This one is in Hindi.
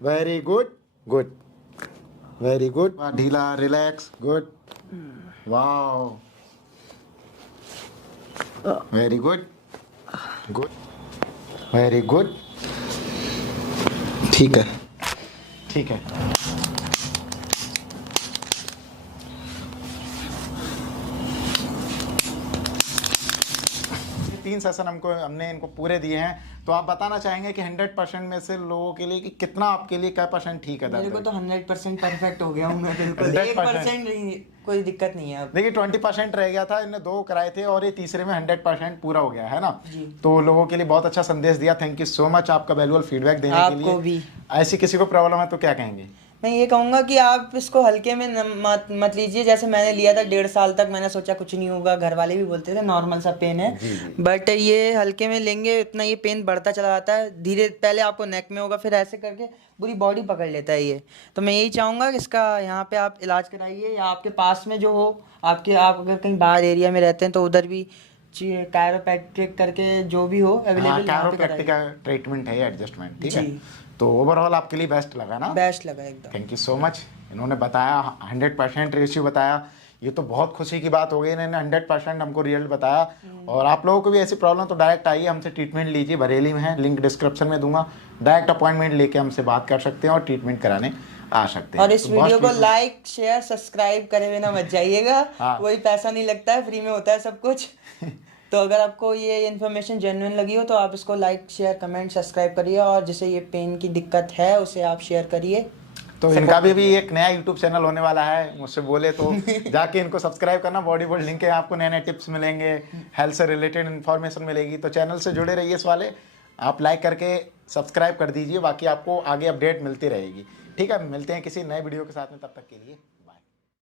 Very good, good, very good. ढीला, relax, good, wow, very good, good, very good. ठीक है, ठीक है। 3 सेशन हमने इनको पूरे दिए हैं, तो आप बताना चाहेंगे कि 100% में से लोगों के लिए कि कितना आपके लिए क्या % ठीक है? मेरे को तो 100% परफेक्ट हो गया हूँ मैं, बिल्कुल 1% नहीं, कोई दिक्कत नहीं है अब। देखिए 20% रह गया था, इन्हें 2 कराए थे और ये तीसरे में 100% पूरा हो गया है ना जी। तो लोगों के लिए बहुत अच्छा संदेश दिया। थैंक यू सो मच आपका वैल्यूएबल फीडबैक देने के लिए। आपको भी। ऐसी किसी को प्रॉब्लम है तो क्या कहेंगे? मैं ये कहूँगा कि आप इसको हल्के में मत लीजिए। जैसे मैंने लिया था 1.5 साल तक, मैंने सोचा कुछ नहीं होगा, घर वाले भी बोलते थे नॉर्मल सा पेन है, बट ये हल्के में लेंगे इतना ये पेन बढ़ता चला जाता है धीरे। पहले आपको नेक में होगा, फिर ऐसे करके पूरी बॉडी पकड़ लेता है ये। तो मैं यही चाहूँगा कि इसका यहाँ पे आप इलाज कराइए, या आपके पास में जो हो आपके, आप अगर कहीं बाहर एरिया में रहते हैं तो उधर भी कायरोप्रैक्टिक करके जो भी हो अवेलेबल, कायरोप्रैक्टिक का ट्रीटमेंट है, एडजस्टमेंट, ठीक है। तो ओवरऑल आपके लिए बेस्ट लगा ना? बेस्ट लगा एकदम। Thank you so much. इन्होंने बताया 100% रेशियो बताया, ये तो बहुत खुशी की बात हो गई। इन्होंने 100% हमको रिजल्ट बताया। और आप लोगों को भी ऐसी प्रॉब्लम तो डायरेक्ट आइए, हमसे ट्रीटमेंट लीजिए। बरेली में है, लिंक डिस्क्रिप्शन में दूंगा, डायरेक्ट अपॉइंटमेंट लेके हमसे बात कर सकते हैं और ट्रीटमेंट कराने आ सकते हैं। और इस वीडियो को लाइक शेयर सब्सक्राइब करे बिना मत जाइएगा। हाँ। कोई पैसा नहीं लगता है, फ्री में होता है सब कुछ। तो अगर आपको ये इन्फॉर्मेशन जेन्युइन लगी हो तो आप इसको लाइक शेयर कमेंट सब्सक्राइब करिए, और जिसे ये पेन की दिक्कत है उसे आप शेयर करिए। तो इनका भी एक नया यूट्यूब चैनल होने वाला है, मुझसे बोले तो जाके इनको सब्सक्राइब करना। बॉडी बोल्ड लिंक है, आपको नए नए टिप्स मिलेंगे, हेल्थ से रिलेटेड इन्फॉर्मेशन मिलेगी। तो चैनल से जुड़े रहिए। इस वाले आप लाइक करके सब्सक्राइब कर दीजिए, बाकी आपको आगे अपडेट मिलती रहेगी। ठीक है, मिलते हैं किसी नए वीडियो के साथ में, तब तक के लिए।